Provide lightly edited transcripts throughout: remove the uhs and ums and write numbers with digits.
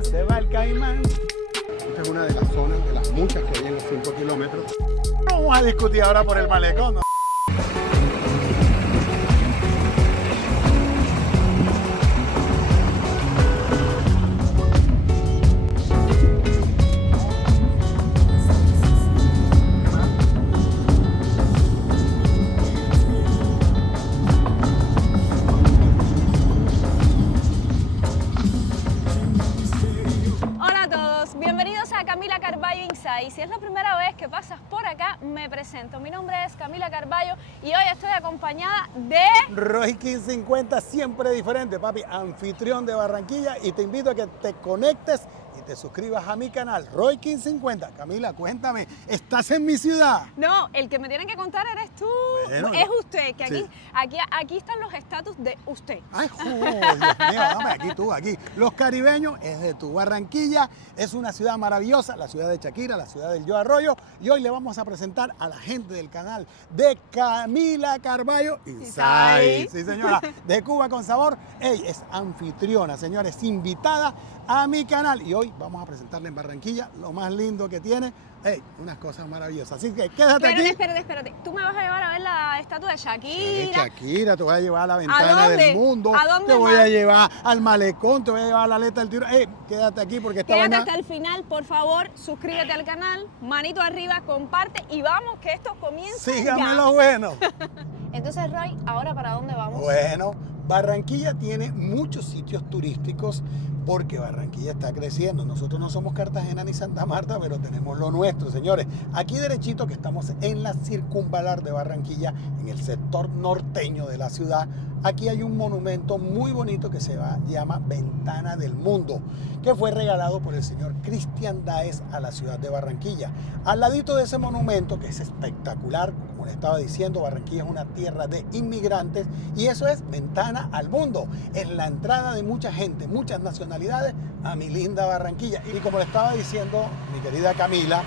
Barranquilla se va el Caimán. Esta es una de las zonas, de las muchas que hay en los 5 kilómetros. Vamos a discutir ahora por el malecón, ¿no? Camila Carballo Inside. Si es la primera vez que pasas por acá, me presento. Mi nombre es Camila Carballo y hoy estoy acompañada de... Roy 1550, siempre diferente, papi, anfitrión de Barranquilla, y te invito a que te conectes y te suscribas a mi canal, Roy 1550. Camila, cuéntame, ¿estás en mi ciudad? No, el que me tienen que contar eres tú. Bueno, es usted, que aquí, sí. aquí están los estatus de usted. Ay, Dios mío, dame aquí tú, aquí. Los caribeños es de tu. Barranquilla es una ciudad maravillosa, la ciudad de Shakira, la ciudad del Yo Arroyo, y hoy le vamos a presentar a la gente del canal de Camila Carballo Inside. Sí, señora, de Cuba con Sabor. Ella es anfitriona, señores, invitada a mi canal, y hoy vamos a presentarle en Barranquilla lo más lindo que tiene. Unas cosas maravillosas. Así que quédate aquí. Espérate. Tú me vas a llevar a ver la estatua de Shakira. Sí, Shakira, te voy a llevar a la ventana del mundo. ¿A dónde te voy a llevar al malecón, te voy a llevar a la aleta del tiburón. Quédate aquí porque esta Quédate hasta el final, por favor, suscríbete al canal, manito arriba, comparte y vamos que esto comienza. Síganme lo bueno. Entonces, Roy, ¿ahora para dónde vamos? Bueno, Barranquilla tiene muchos sitios turísticos porque Barranquilla está creciendo. Nosotros no somos Cartagena ni Santa Marta, pero tenemos lo nuestro, señores. Aquí derechito, que estamos en la circunvalar de Barranquilla, en el sector norteño de la ciudad, aquí hay un monumento muy bonito que se llama Ventana del Mundo, que fue regalado por el señor Cristian Daes a la ciudad de Barranquilla. Al ladito de ese monumento, que es espectacular, como le estaba diciendo, Barranquilla es una tierra de inmigrantes y eso es Ventana al Mundo. Es la entrada de mucha gente, muchas nacionalidades a mi linda Barranquilla. Y como le estaba diciendo mi querida Camila,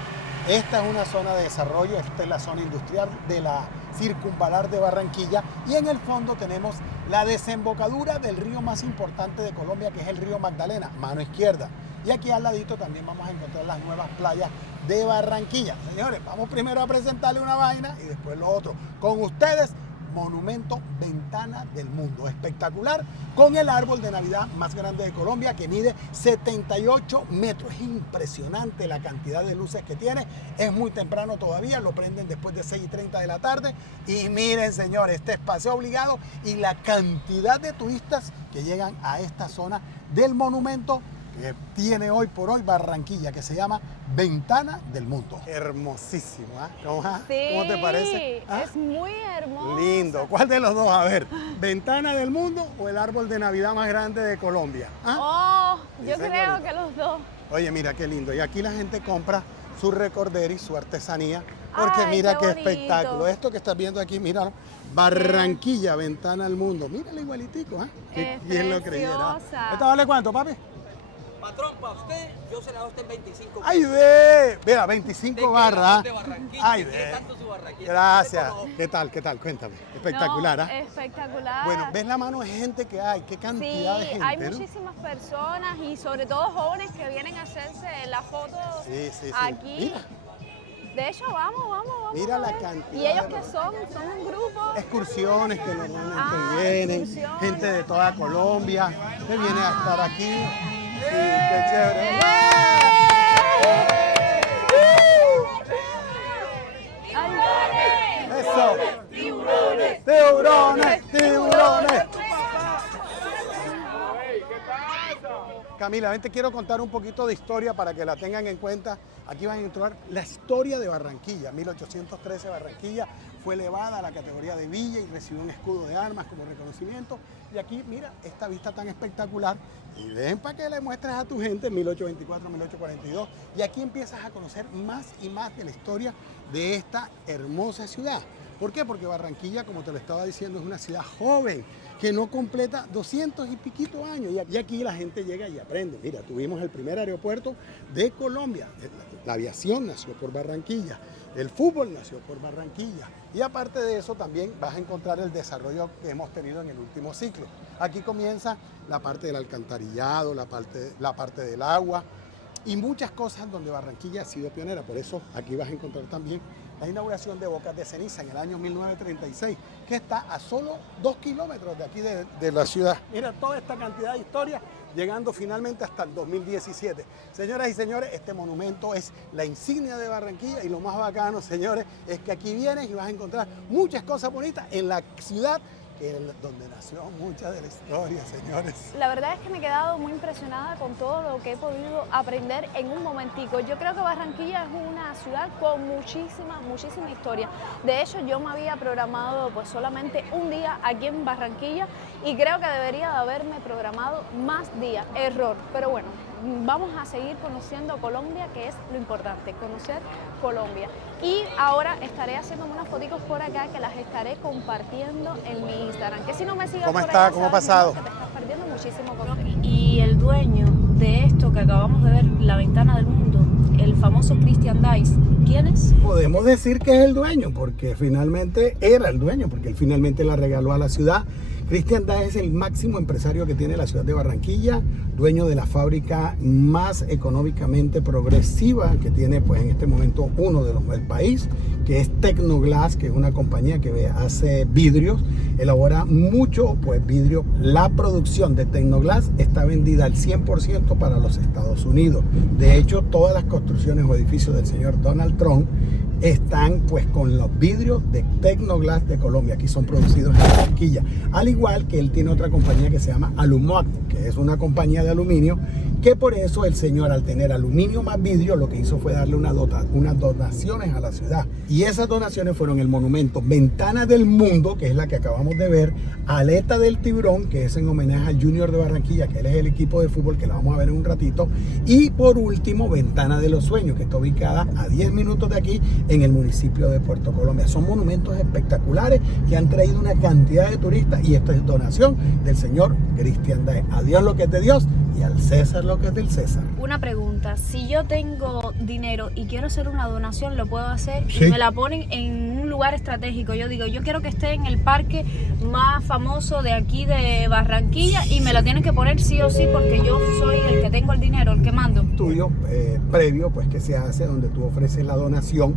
esta es una zona de desarrollo, esta es la zona industrial de la circunvalar de Barranquilla, y en el fondo tenemos la desembocadura del río más importante de Colombia, que es el río Magdalena, mano izquierda. Y aquí al ladito también vamos a encontrar las nuevas playas de Barranquilla. Señores, vamos primero a presentarle una vaina y después lo otro. Con ustedes, monumento Ventana del Mundo, espectacular, con el árbol de Navidad más grande de Colombia, que mide 78 metros. Es impresionante la cantidad de luces que tiene. Es muy temprano todavía, lo prenden después de 6:30 de la tarde. Y miren, señores, este espacio obligado y la cantidad de turistas que llegan a esta zona del monumento que tiene hoy por hoy Barranquilla, que se llama Ventana del Mundo. Hermosísimo, ¿ah? ¿Cómo te parece? ¿Ah? Es muy hermoso. Lindo. ¿Cuál de los dos? A ver, ¿Ventana del Mundo o el árbol de Navidad más grande de Colombia? ¿Ah? Oh, yo creo que los dos. Oye, mira qué lindo. Y aquí la gente compra su recorderis, su artesanía, porque mira qué espectáculo. Esto que estás viendo aquí, mira, Barranquilla, Ventana al Mundo. Míralo igualitico, ¿ah? ¿Quién lo creyera? ¿Esta vale cuánto, papi? Patrón, para usted, yo se la doy a usted en 25. ¡Ay, ve! Mira, 25 barras. ¡Ay, ve! Tanto su Barranquilla. Gracias. ¿Qué tal? Cuéntame. Espectacular, ¿ah? Espectacular. Bueno, ¿ves la mano de gente que hay? ¿Qué cantidad de gente? Hay muchísimas personas y sobre todo jóvenes que vienen a hacerse la foto aquí. Mira. De hecho, vamos. Mira la cantidad. ¿Y ellos qué son? ¿Son un grupo? Excursiones que normalmente vienen. Gente de toda Colombia que viene a estar aquí. Sí, qué chévere. Eso. Tiburones. Camila, ven, te quiero contar un poquito de historia para que la tengan en cuenta. Aquí van a encontrar la historia de Barranquilla. 1813 Barranquilla fue elevada a la categoría de villa y recibió un escudo de armas como reconocimiento. Y aquí, mira, esta vista tan espectacular. Y ven para que le muestres a tu gente 1824, 1842. Y aquí empiezas a conocer más y más de la historia de esta hermosa ciudad. ¿Por qué? Porque Barranquilla, como te lo estaba diciendo, es una ciudad joven que no completa 200 y piquito años. Y aquí la gente llega y aprende. Mira, tuvimos el primer aeropuerto de Colombia. La aviación nació por Barranquilla. El fútbol nació por Barranquilla. Y aparte de eso también vas a encontrar el desarrollo que hemos tenido en el último ciclo. Aquí comienza la parte del alcantarillado, la parte del agua y muchas cosas donde Barranquilla ha sido pionera. Por eso aquí vas a encontrar también la inauguración de Bocas de Ceniza en el año 1936, que está a solo 2 kilómetros de aquí de la ciudad. Mira toda esta cantidad de historia, llegando finalmente hasta el 2017. Señoras y señores, este monumento es la insignia de Barranquilla y lo más bacano, señores, es que aquí vienes y vas a encontrar muchas cosas bonitas en la ciudad, que es donde nació mucha de la historia, señores. La verdad es que me he quedado muy impresionada con todo lo que he podido aprender en un momentico. Yo creo que Barranquilla es una ciudad con muchísima historia. De hecho, yo me había programado pues solamente un día aquí en Barranquilla y creo que debería de haberme programado más días. Error, pero bueno, vamos a seguir conociendo Colombia, que es lo importante, conocer Colombia. Y ahora estaré haciendo unas fotitos por acá que las estaré compartiendo en mi Instagram. Que si no me sigues ¿Cómo por está? allá, ¿Cómo ha sabes pasado? que te estás perdiendo muchísimo contenido. Y el dueño de esto que acabamos de ver, la ventana del mundo, el famoso Christian Dice, ¿quién es? Podemos decir que es el dueño, porque finalmente era el dueño, porque él finalmente la regaló a la ciudad. Christian Dice es el máximo empresario que tiene la ciudad de Barranquilla, dueño de la fábrica más económicamente progresiva que tiene pues en este momento uno de los del país, que es Tecnoglass, que es una compañía que hace vidrios, elabora mucho pues vidrio. La producción de Tecnoglass está vendida al 100% para los Estados Unidos. De hecho, todas las construcciones o edificios del señor Donald Trump están pues con los vidrios de Tecnoglass de Colombia. Aquí son producidos en Barranquilla. Al igual que él tiene otra compañía que se llama Alumoac, que es una compañía de aluminio, que por eso el señor, al tener aluminio más vidrio, lo que hizo fue darle unas donaciones a la ciudad. Y esas donaciones fueron el monumento Ventana del Mundo, que es la que acabamos de ver, Aleta del Tiburón, que es en homenaje al Junior de Barranquilla, que él es el equipo de fútbol, que la vamos a ver en un ratito, y por último Ventana de los Sueños, que está ubicada a 10 minutos de aquí en el municipio de Puerto Colombia. Son monumentos espectaculares que han traído una cantidad de turistas, y esto es donación del señor Christian Dice. A Dios lo que es de Dios y al César lo que es del César. Una pregunta, si yo tengo dinero y quiero hacer una donación, ¿lo puedo hacer? Sí. Y me la ponen en un lugar estratégico. Yo digo, yo quiero que esté en el parque más famoso de aquí de Barranquilla y me la tienen que poner sí o sí porque yo soy el que tengo el dinero, el que mando. Estudio previo pues que se hace donde tú ofreces la donación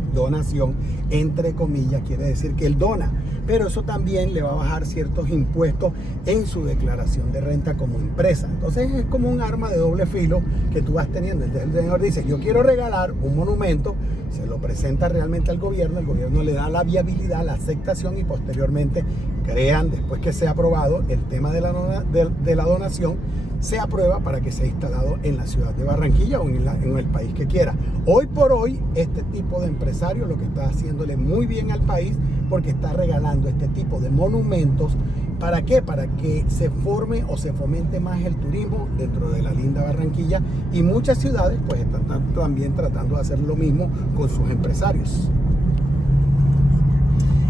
entre comillas, quiere decir que él dona, pero eso también le va a bajar ciertos impuestos en su declaración de renta como empresa. Entonces es como un arma de doble filo que tú vas teniendo. El señor dice, yo quiero regalar un monumento, se lo presenta realmente al gobierno, el gobierno le da la viabilidad, la aceptación y posteriormente crean, después que sea aprobado el tema de la donación, se aprueba para que sea instalado en la ciudad de Barranquilla o en el país que quiera. Hoy por hoy, este tipo de empresario lo que está haciéndole muy bien al país, porque está regalando este tipo de monumentos. ¿Para qué? Para que se forme o se fomente más el turismo dentro de la linda Barranquilla, y muchas ciudades pues están también tratando de hacer lo mismo con sus empresarios.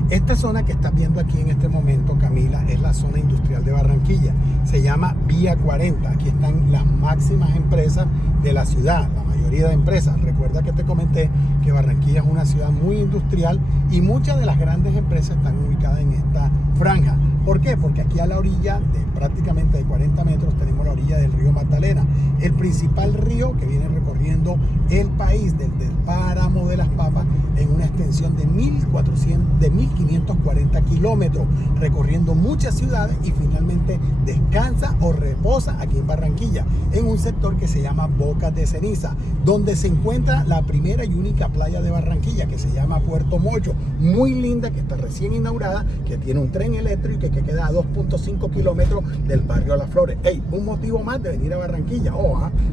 Esta zona que estás viendo aquí en este momento, Camila, es la zona industrial de Barranquilla. Se llama Vía 40. Aquí están las máximas empresas de la ciudad, la mayoría de empresas. Recuerda que te comenté que Barranquilla es una ciudad muy industrial y muchas de las grandes empresas están ubicadas en esta franja. ¿Por qué? Porque aquí a la orilla, prácticamente de 40 metros, tenemos la orilla del río Magdalena, el principal río que viene recorriendo el país desde el páramo de Las Papas en una extensión de 1540 kilómetros, recorriendo muchas ciudades y finalmente descansa o reposa aquí en Barranquilla, en un sector que se llama Bocas de Ceniza, donde se encuentra la primera y única playa de Barranquilla, que se llama Puerto Mocho, muy linda, que está recién inaugurada, que tiene un tren eléctrico y que queda a 2.5 kilómetros del barrio Las Flores. Hey, un motivo más de venir a Barranquilla.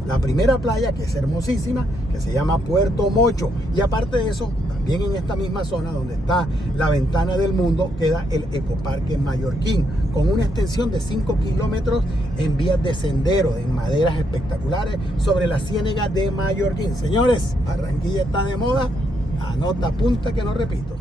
La primera playa, que es hermosísima, que se llama Puerto Mocho, y aparte de eso, también en esta misma zona donde está la Ventana del Mundo, queda el Ecoparque Mallorquín, con una extensión de 5 kilómetros en vías de sendero, en maderas espectaculares, sobre la ciénaga de Mallorquín. Señores, Barranquilla está de moda, anota, apunta que no repito.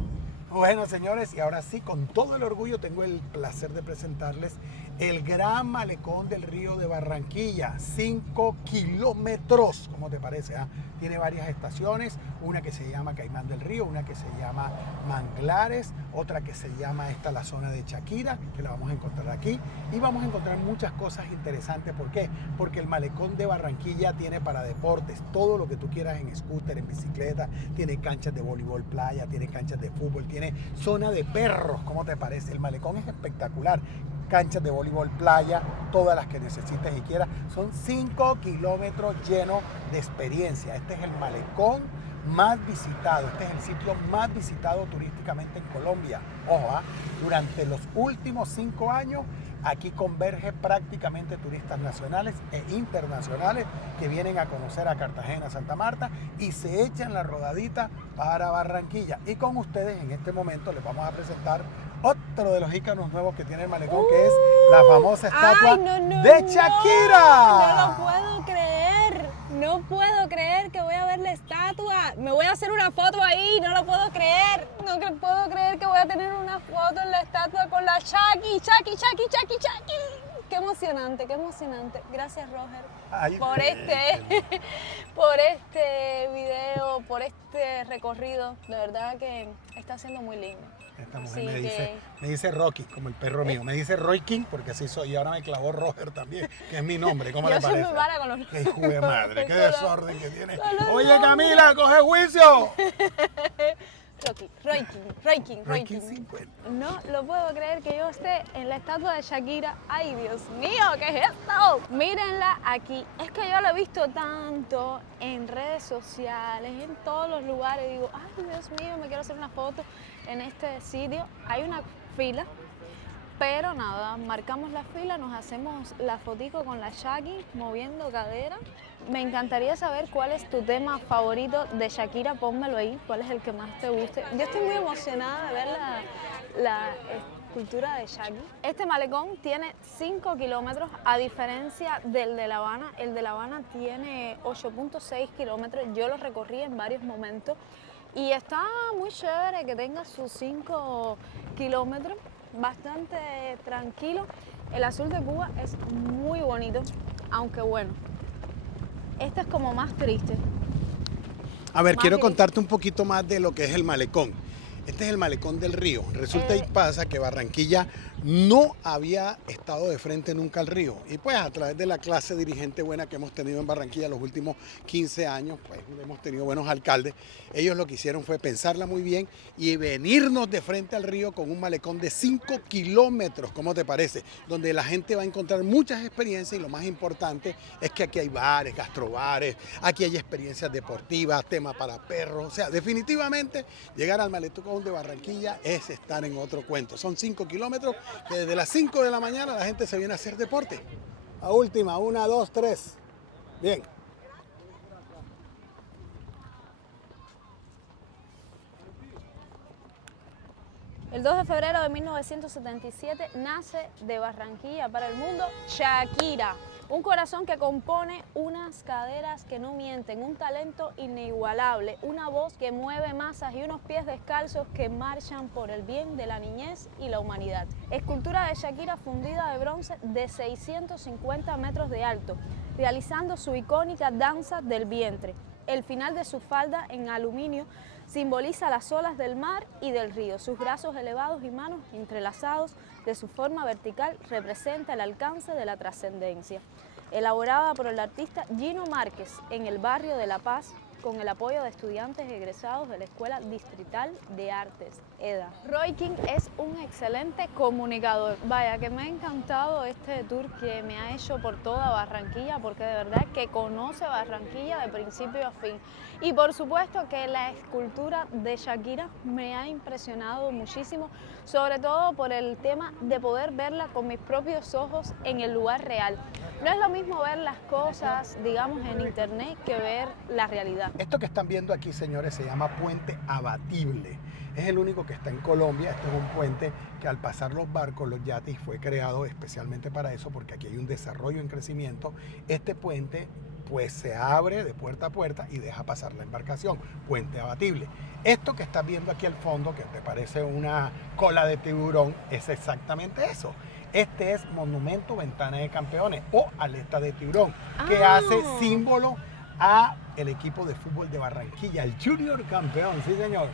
Bueno, señores, y ahora sí, con todo el orgullo tengo el placer de presentarles el Gran Malecón del Río de Barranquilla, 5 kilómetros, ¿cómo te parece? Tiene varias estaciones, una que se llama Caimán del Río, una que se llama Manglares, otra que se llama la zona de Shakira, que la vamos a encontrar aquí, y vamos a encontrar muchas cosas interesantes. ¿Por qué? Porque el Malecón de Barranquilla tiene para deportes todo lo que tú quieras en scooter, en bicicleta, tiene canchas de voleibol playa, tiene canchas de fútbol, tiene zona de perros, ¿cómo te parece? El Malecón es espectacular. Canchas de voleibol playa, todas las que necesites y quieras. Son 5 kilómetros llenos de experiencia. Este es el malecón más visitado, este es el sitio más visitado turísticamente en Colombia. Ojo, durante los últimos 5 años aquí converge prácticamente turistas nacionales e internacionales que vienen a conocer a Cartagena, Santa Marta y se echan la rodadita para Barranquilla. Y con ustedes en este momento les vamos a presentar otro de los íconos nuevos que tiene el malecón, que es la famosa estatua de Shakira. No lo puedo creer, no puedo creer que voy a ver la estatua. Me voy a hacer una foto ahí, no lo puedo creer. No puedo creer que voy a tener una foto en la estatua con la Shaki. Qué emocionante, qué emocionante. Gracias, Roger, por este video, por este recorrido. De verdad que está siendo muy lindo. Esta mujer me dice Rocky, como el perro mío. Me dice Roy King porque así soy. Y ahora me clavó Roger también, que es mi nombre. ¿Cómo le parece? Yo soy muy mala con los ¡Qué hijo de madre! ¡Qué desorden que tiene! ¡Oye, Camila, coge juicio! Roy King. 50. No lo puedo creer que yo esté en la estatua de Shakira. ¡Ay, Dios mío! ¿Qué es esto? Mírenla aquí. Es que yo la he visto tanto en redes sociales, en todos los lugares. Digo, ¡ay, Dios mío! Me quiero hacer una foto en este sitio. Hay una fila, pero nada, marcamos la fila, nos hacemos la fotico con la Shaki, moviendo cadera. Me encantaría saber cuál es tu tema favorito de Shakira, pónmelo ahí, cuál es el que más te guste. Yo estoy muy emocionada de ver la escultura de Shaki. Este malecón tiene 5 kilómetros, a diferencia del de La Habana. El de La Habana tiene 8.6 kilómetros, yo lo recorrí en varios momentos y está muy chévere que tenga sus 5 kilómetros, bastante tranquilo. El azul de Cuba es muy bonito, aunque bueno, este es como más triste. A ver, quiero contarte un poquito más de lo que es el malecón. Este es el malecón del río. Resulta y pasa que Barranquilla no había estado de frente nunca al río. Y pues a través de la clase dirigente buena que hemos tenido en Barranquilla los últimos 15 años, pues hemos tenido buenos alcaldes. Ellos lo que hicieron fue pensarla muy bien y venirnos de frente al río con un malecón de 5 kilómetros, ¿cómo te parece? Donde la gente va a encontrar muchas experiencias y lo más importante es que aquí hay bares, gastrobares, aquí hay experiencias deportivas, temas para perros. O sea, definitivamente llegar al malecón de Barranquilla es estar en otro cuento. Son 5 kilómetros que desde las 5 de la mañana la gente se viene a hacer deporte. La última, 1, 2, 3. Bien. El 2 de febrero de 1977 nace de Barranquilla para el mundo Shakira. Un corazón que compone unas caderas que no mienten, un talento inigualable, una voz que mueve masas y unos pies descalzos que marchan por el bien de la niñez y la humanidad. Escultura de Shakira fundida de bronce de 650 metros de alto, realizando su icónica danza del vientre. El final de su falda en aluminio simboliza las olas del mar y del río. Sus brazos elevados y manos entrelazados de su forma vertical representa el alcance de la trascendencia. Elaborada por el artista Gino Márquez en el barrio de La Paz, con el apoyo de estudiantes egresados de la Escuela Distrital de Artes, EDA. Roy King es un excelente comunicador. Vaya, que me ha encantado este tour que me ha hecho por toda Barranquilla, porque de verdad que conoce Barranquilla de principio a fin. Y por supuesto que la escultura de Shakira me ha impresionado muchísimo, sobre todo por el tema de poder verla con mis propios ojos en el lugar real. No es lo mismo ver las cosas, digamos, en internet que ver la realidad. Esto que están viendo aquí, señores, se llama puente abatible. Es el único que que está en Colombia. Este es un puente que al pasar los barcos, los yates, fue creado especialmente para eso, porque aquí hay un desarrollo en crecimiento. Este puente pues se abre de puerta a puerta y deja pasar la embarcación, puente abatible. Esto que estás viendo aquí al fondo, que te parece una cola de tiburón, es exactamente eso. Este es Monumento Ventana de Campeones o aleta de tiburón, que hace símbolo a el equipo de fútbol de Barranquilla, el Junior campeón, sí señor.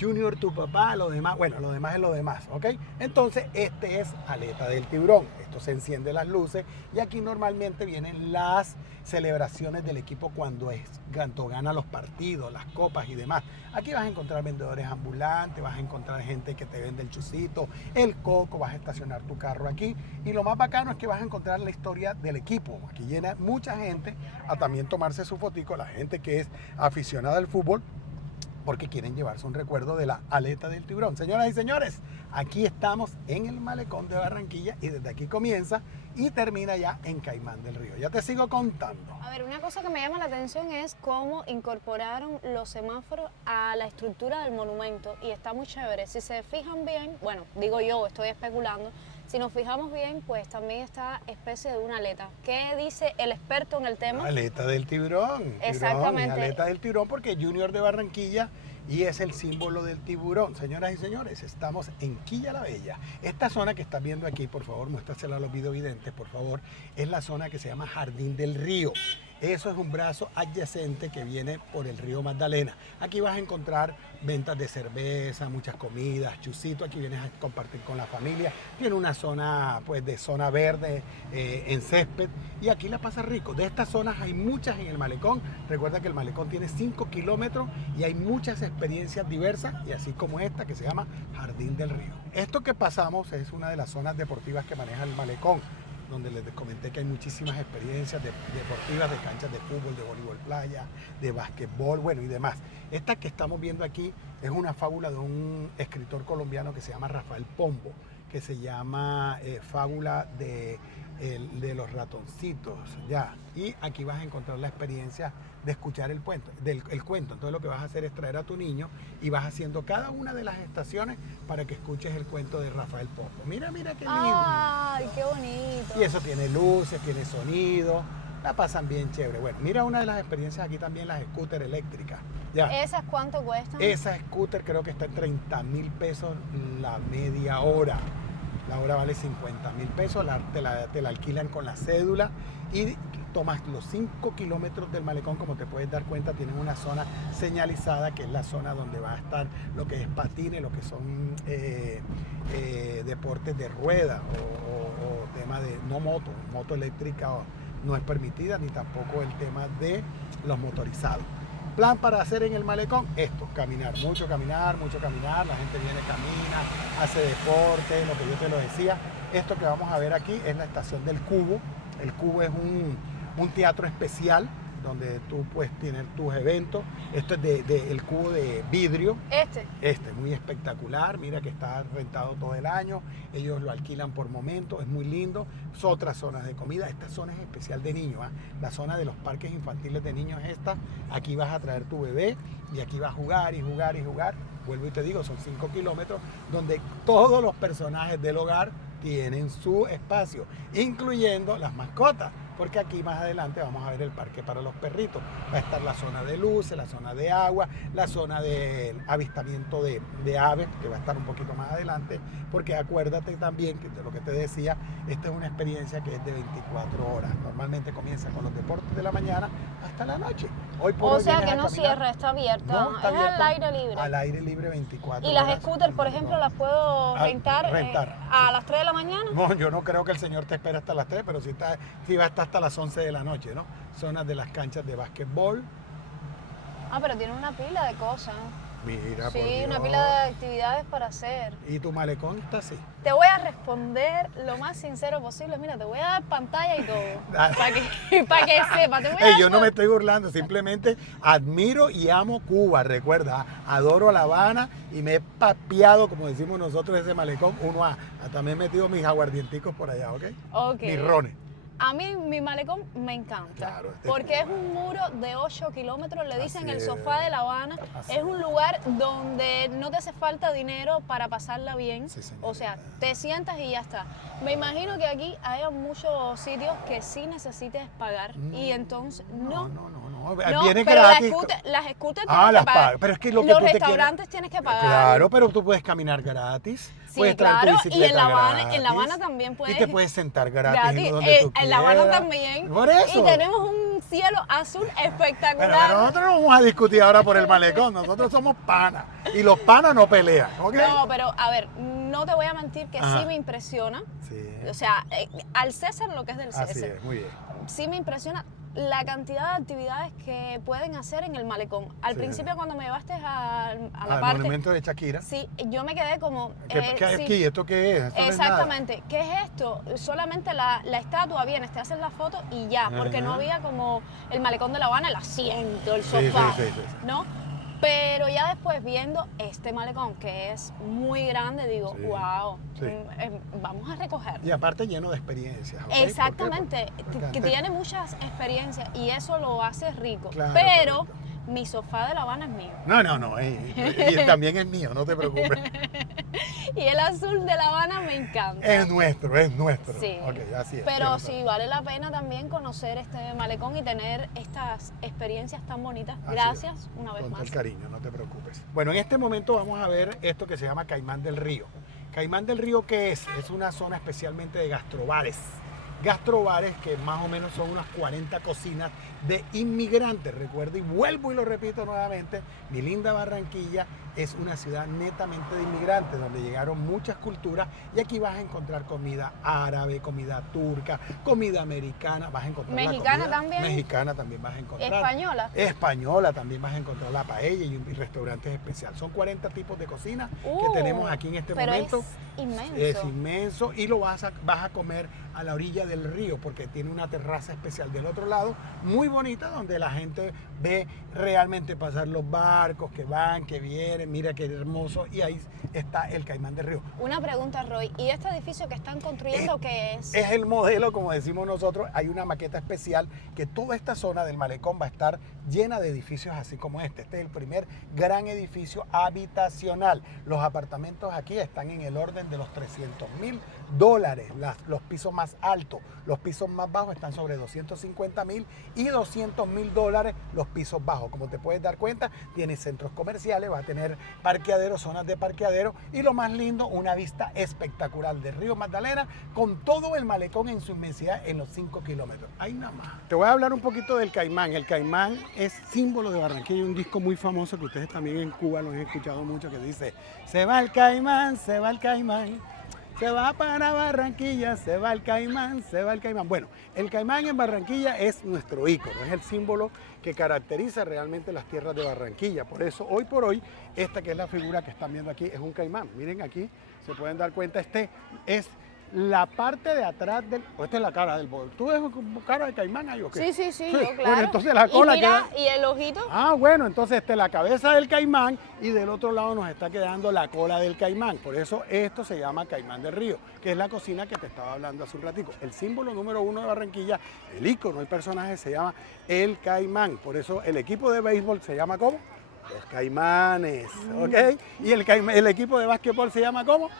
Junior tu papá, lo demás, bueno, lo demás es lo demás, ¿ok? Entonces, este es aleta del tiburón. Esto se enciende las luces y aquí normalmente vienen las celebraciones del equipo cuando gana los partidos, las copas y demás. Aquí vas a encontrar vendedores ambulantes, vas a encontrar gente que te vende el chucito, el coco, vas a estacionar tu carro aquí. Y lo más bacano es que vas a encontrar la historia del equipo. Aquí llena mucha gente a también tomarse su fotico, la gente que es aficionada al fútbol, porque quieren llevarse un recuerdo de la aleta del tiburón. Señoras y señores, aquí estamos en el malecón de Barranquilla y desde aquí comienza y termina ya en Caimán del Río. Ya te sigo contando. A ver, una cosa que me llama la atención es cómo incorporaron los semáforos a la estructura del monumento y está muy chévere. Si se fijan bien, bueno, digo yo, estoy especulando, si nos fijamos bien, pues también está especie de una aleta. ¿Qué dice el experto en el tema? Aleta del tiburón. Exactamente. Aleta del tiburón porque Junior de Barranquilla y es el símbolo del tiburón. Señoras y señores, estamos en Quilla la Bella. Esta zona que estás viendo aquí, por favor, muéstrasela a los videovidentes, por favor, es la zona que se llama Jardín del Río. Eso es un brazo adyacente que viene por el río Magdalena. Aquí vas a encontrar ventas de cerveza, muchas comidas, chucito. Aquí vienes a compartir con la familia. Tiene una zona, pues, de zona verde en césped. Y aquí la pasa rico. De estas zonas hay muchas en el malecón. Recuerda que el malecón tiene 5 kilómetros y hay muchas experiencias diversas. Y así como esta que se llama Jardín del Río. Esto que pasamos es una de las zonas deportivas que maneja el malecón, donde les comenté que hay muchísimas experiencias deportivas, de canchas de fútbol, de voleibol playa, de básquetbol, bueno, y demás. Esta que estamos viendo aquí es una fábula de un escritor colombiano que se llama Rafael Pombo, que se llama Fábula de los ratoncitos, ya. Y aquí vas a encontrar la experiencia de escuchar el cuento. Entonces lo que vas a hacer es traer a tu niño y vas haciendo cada una de las estaciones para que escuches el cuento de Rafael Pombo. Mira, mira qué lindo. ¡Ay, qué bonito! Y eso tiene luces, tiene sonido, la pasan bien chévere. Bueno, mira una de las experiencias aquí también, las scooters eléctricas. Ya. ¿Esas cuánto cuestan? Esa scooter creo que está en 30.000 pesos la media hora. La hora vale 50.000 pesos, te la alquilan con la cédula y tomas los 5 kilómetros del malecón. Como te puedes dar cuenta, tienen una zona señalizada que es la zona donde va a estar lo que es patines, lo que son deportes de rueda o tema de no moto eléctrica no es permitida, ni tampoco el tema de los motorizados. Plan para hacer en el malecón, esto, caminar, la gente viene, camina, hace deporte, lo que yo te lo decía. Esto que vamos a ver aquí es la estación del Cubo. El Cubo es un teatro especial donde tú puedes tener tus eventos. Esto es el cubo de vidrio. Este, muy espectacular. Mira que está rentado todo el año. Ellos lo alquilan por momentos. Es muy lindo. Son otras zonas de comida. Esta zona es especial de niños. La zona de los parques infantiles de niños es esta. Aquí vas a traer tu bebé y aquí vas a jugar y jugar y jugar. Vuelvo y te digo, son 5 kilómetros donde todos los personajes del hogar tienen su espacio, incluyendo las mascotas. Porque aquí más adelante vamos a ver el parque para los perritos. Va a estar la zona de luces, la zona de agua, la zona de avistamiento de aves, que va a estar un poquito más adelante. Porque acuérdate también que de lo que te decía, esta es una experiencia que es de 24 horas. Normalmente comienza con los deportes de la mañana hasta la noche. Hoy por o hoy sea vienes que a no caminar. cierra, está abierta. No, está abierta. Es al aire libre. Al aire libre 24 ¿Y horas. las scooters, por ejemplo, las puedo rentar, rentar, a sí. las 3 de la mañana? No, yo no creo que el señor te espere hasta las 3, pero sí va a estar hasta las 11 de la noche, ¿no? Zonas de las canchas de básquetbol. Ah, pero tiene una pila de cosas. Mira, Sí, por Dios. una pila de actividades para hacer. Y tu malecón está así. Te voy a responder lo más sincero posible. Mira, te voy a dar pantalla y todo. Dale. Para que sepas. Te voy a Ey, dar yo no me estoy burlando, simplemente admiro y amo Cuba, recuerda, adoro La Habana y me he papeado, como decimos nosotros, ese malecón 1A. Hasta me he metido mis aguardienticos por allá, ¿ok? Ok. Mis rones. A mí mi malecón me encanta, Claro, porque es un muro de 8 kilómetros, le dicen Así el es. sofá de La Habana. Así Es un lugar donde no te hace falta dinero para pasarla bien, Sí, señorita. o sea, te sientas y ya está. Me imagino que aquí haya muchos sitios que sí necesites pagar y entonces no. No, No, viene pero gratis. las scooters Ah, tienes las que pagar. pagas. Pero es que lo que Los tú te quieras- restaurantes tienes que pagar. Claro, pero tú puedes caminar gratis. Sí, puedes traer tu claro, y bicicleta en La Habana gratis, también Y puedes. te puedes sentar gratis, Gratis, donde tú en La Habana quieras. también. Por eso. Y tenemos un cielo azul espectacular. Pero nosotros no vamos a discutir ahora por el malecón. Nosotros somos panas. Y los panas no pelean. ¿Ok? No, pero a ver, no te voy a mentir que Ajá. sí me impresiona. Sí. O sea, al César lo que es del César. Así es, muy bien. Sí me impresiona la cantidad de actividades que pueden hacer en el malecón. Al Sí. principio cuando me llevaste a la Al parte... monumento de Shakira. Sí, yo me quedé como... ¿Qué sí. aquí? ¿Esto qué es? Esto no es nada. Exactamente. ¿Qué es esto? Solamente la estatua, vienes, te hacen la foto y ya, porque no Ajá. había como el malecón de La Habana, el asiento, el Sí, sofá, sí. ¿no? Pero ya después viendo este malecón, que es muy grande, digo, Sí, wow, sí. vamos a recoger. Y aparte lleno de experiencias. ¿ok? ¿Por qué? Exactamente, Porque que antes- tiene muchas experiencias y eso lo hace rico. Claro, Pero correcto. mi sofá de La Habana es mío. No. Y también es mío, no te preocupes. Y el azul de La Habana me encanta. Es nuestro, es nuestro. Sí. Ok, así es. Pero siempre. sí, vale la pena también conocer este malecón y tener estas experiencias tan bonitas. Así Gracias es. una vez Con todo más. el cariño, no te preocupes. Bueno, en este momento vamos a ver esto que se llama Caimán del Río. Caimán del Río, ¿qué es? Es una zona especialmente de gastrobares. Gastrobares que más o menos son unas 40 cocinas de inmigrantes. Recuerda y vuelvo y lo repito nuevamente, mi linda Barranquilla es una ciudad netamente de inmigrantes donde llegaron muchas culturas y aquí vas a encontrar comida árabe, comida turca, comida americana, vas a encontrar la ¿Mexicana comida también? mexicana también vas a encontrar. Española. Española también vas a encontrar la paella y restaurantes especiales. Son 40 tipos de cocina que tenemos aquí en este pero momento. es inmenso. Es inmenso y lo vas a comer a la orilla del río porque tiene una terraza especial del otro lado, muy bonita, donde la gente ve realmente pasar los barcos que van, que vienen, mira qué hermoso, y ahí está el Caimán del Río. Una pregunta, Roy. ¿Y este edificio que están construyendo qué es? Es el modelo, como decimos nosotros, hay una maqueta especial que toda esta zona del malecón va a estar llena de edificios así como este. Este es el primer gran edificio habitacional. Los apartamentos aquí están en el orden de los $300,000, los pisos más altos. Los pisos más bajos están sobre $250,000 y $200,000 los pisos bajos. Como te puedes dar cuenta, tiene centros comerciales, va a tener parqueaderos, zonas de parqueadero y lo más lindo, una vista espectacular del río Magdalena con todo el malecón en su inmensidad en los 5 kilómetros. Ahí nada más. Te voy a hablar un poquito del Caimán. El Caimán es símbolo de Barranquilla, un disco muy famoso que ustedes también en Cuba lo han escuchado mucho que dice: se va el Caimán, se va el Caimán. Se va para Barranquilla, se va el Caimán, se va el Caimán. Bueno, el Caimán en Barranquilla es nuestro ícono, es el símbolo que caracteriza realmente las tierras de Barranquilla. Por eso, hoy por hoy, esta que es la figura que están viendo aquí es un caimán. Miren aquí, se pueden dar cuenta, este es la parte de atrás del... O esta es la cara del bol. ¿Tú ves cara de caimán ahí o qué? Sí, yo, claro. Bueno, entonces la cola y mira, queda... y el ojito. Ah, bueno, entonces esta es la cabeza del caimán y del otro lado nos está quedando la cola del caimán. Por eso esto se llama Caimán del Río, que es la cocina que te estaba hablando hace un ratico. El símbolo número 1 de Barranquilla, el ícono, el personaje se llama el Caimán. Por eso el equipo de béisbol se llama ¿cómo? Los Caimanes, ¿ok? Y el equipo de básquetbol se llama ¿cómo?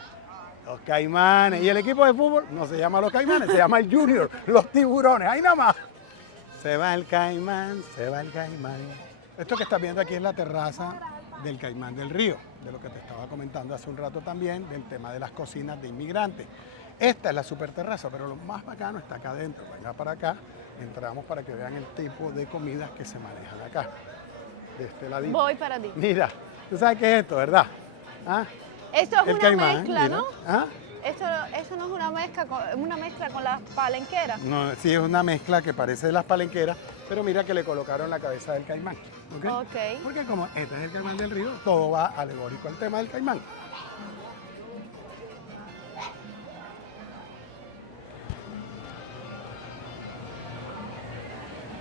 Los Caimanes. Y el equipo de fútbol no se llama los Caimanes, se llama el Junior, los Tiburones. Ahí nada más. Se va el Caimán, se va el Caimán. Esto que estás viendo aquí es la terraza del Caimán del Río, de lo que te estaba comentando hace un rato también, del tema de las cocinas de inmigrantes. Esta es la super terraza, pero lo más bacano está acá adentro. Venga para acá, entramos para que vean el tipo de comidas que se manejan acá, de este ladito. Voy para ti. Mira, tú sabes qué es esto, ¿verdad? ¿Ah? Esto es El una Caimán, mezcla, mira. ¿no? ¿Ah? Esto no es una mezcla con las palenqueras. No, sí, es una mezcla que parece de las palenqueras, pero mira que le colocaron la cabeza del caimán. ¿Ok? Ok. Porque como este es el Caimán del Río, todo va alegórico al tema del caimán.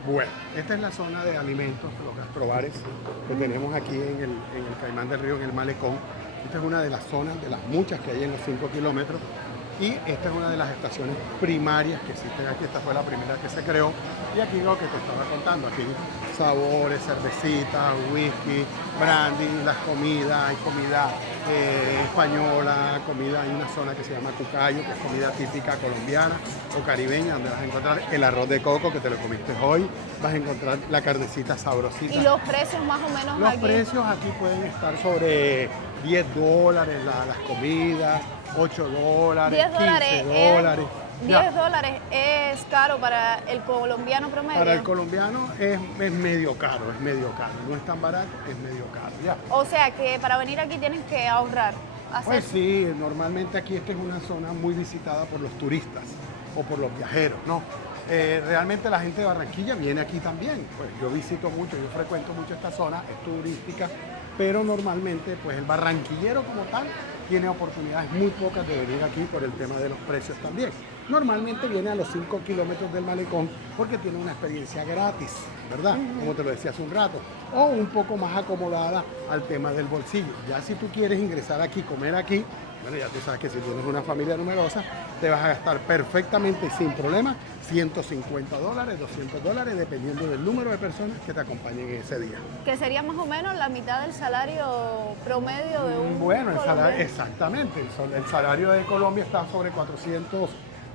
Bueno, esta es la zona de alimentos, los gastrobares que tenemos aquí en el Caimán del Río, en el malecón. Esta es una de las zonas, de las muchas que hay en los 5 kilómetros. Y esta es una de las estaciones primarias que existen aquí. Esta fue la primera que se creó. Y aquí lo que te estaba contando, aquí sabores, cervecitas, whisky, brandy, las comidas, hay comida española, comida, hay una zona que se llama Cucayo, que es comida típica colombiana o caribeña, donde vas a encontrar el arroz de coco que te lo comiste hoy, vas a encontrar la carnecita sabrosita. ¿Y los precios más o menos Los aquí? precios aquí pueden estar sobre $10 las comidas, $8, 10 $15. $10 es caro para el colombiano promedio. Para el colombiano es medio caro, no es tan barato, es medio caro, ya. O sea que para venir aquí tienes que ahorrar. Pues sí, normalmente aquí esta es una zona muy visitada por los turistas o por los viajeros, ¿no? Realmente la gente de Barranquilla viene aquí también, pues yo visito mucho, yo frecuento mucho esta zona, es turística, pero normalmente pues el barranquillero como tal tiene oportunidades muy pocas de venir aquí por el tema de los precios también. Normalmente viene a los 5 kilómetros del malecón porque tiene una experiencia gratis, ¿verdad? Como te lo decía hace un rato, o un poco más acomodada al tema del bolsillo. Ya si tú quieres ingresar aquí, comer aquí, bueno, ya tú sabes que si tienes una familia numerosa, te vas a gastar perfectamente sin problema $150, $200, dependiendo del número de personas que te acompañen ese día. Que sería más o menos la mitad del salario promedio de un Bueno, colombiano. exactamente. El salario de Colombia está sobre $400,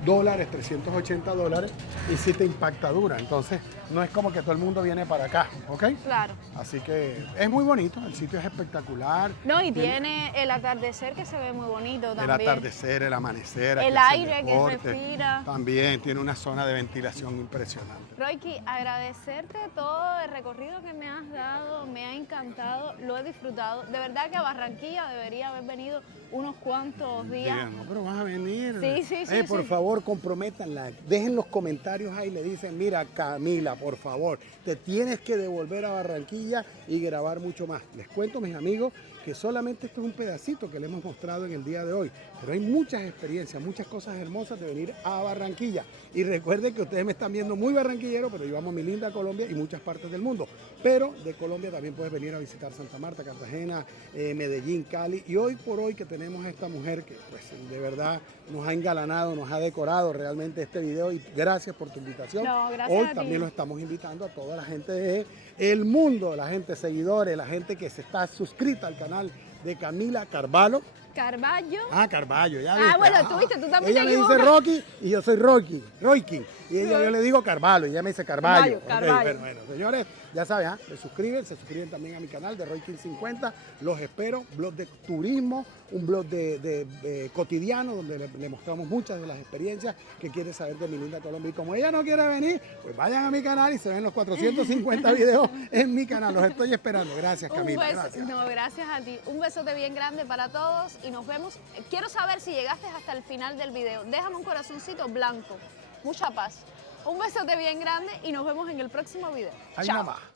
$380, y sí te impacta dura. Entonces, no es como que todo el mundo viene para acá, ¿ok? Claro. Así que es muy bonito, el sitio es espectacular. No, y tiene el atardecer que se ve muy bonito El también. atardecer, el amanecer, aquí El hace aire que deporte. respira. También tiene una zona de ventilación impresionante. Royki, agradecerte todo el recorrido que me has dado, me ha encantado, lo he disfrutado. De verdad que a Barranquilla debería haber venido unos cuantos días. Digan, no, pero vas a venir. Sí, Por sí. favor, comprométanla. Dejen los comentarios ahí, le dicen, mira, Camila, por favor, te tienes que devolver a Barranquilla y grabar mucho más. Les cuento, mis amigos, que solamente esto es un pedacito que les hemos mostrado en el día de hoy, pero hay muchas experiencias, muchas cosas hermosas de venir a Barranquilla. Y recuerden que ustedes me están viendo muy barranquillero, pero yo amo mi linda Colombia y muchas partes del mundo. Pero de Colombia también puedes venir a visitar Santa Marta, Cartagena, Medellín, Cali. Y hoy por hoy que tenemos a esta mujer que pues de verdad nos ha engalanado, nos ha decorado realmente este video, y gracias por tu invitación. No, gracias Hoy a ti. también lo estamos invitando a toda la gente del mundo, la gente seguidores, la gente que se está suscrita al canal de Camila Carvalho. Carballo. Carvalho, ya Ah, viste. bueno, tú viste, tú también ella te me dice equivocas. Rocky y yo soy Rocky. Y yo le digo Carvalho y ella me dice Carvalho. Carvalho. Ok, bueno, señores, ya saben, se suscriben también a mi canal de Royking50. Los espero, blog de turismo, un blog de cotidiano donde le mostramos muchas de las experiencias que quiere saber de mi linda Colombia. Y como ella no quiere venir, pues vayan a mi canal y se ven los 450 videos en mi canal. Los estoy esperando. Gracias, Camila. Un beso. Gracias. No, gracias a ti. Un besote bien grande para todos y nos vemos. Quiero saber si llegaste hasta el final del video. Déjame un corazoncito blanco. Mucha paz. Un besote bien grande y nos vemos en el próximo video. Ahí Chao. nada más.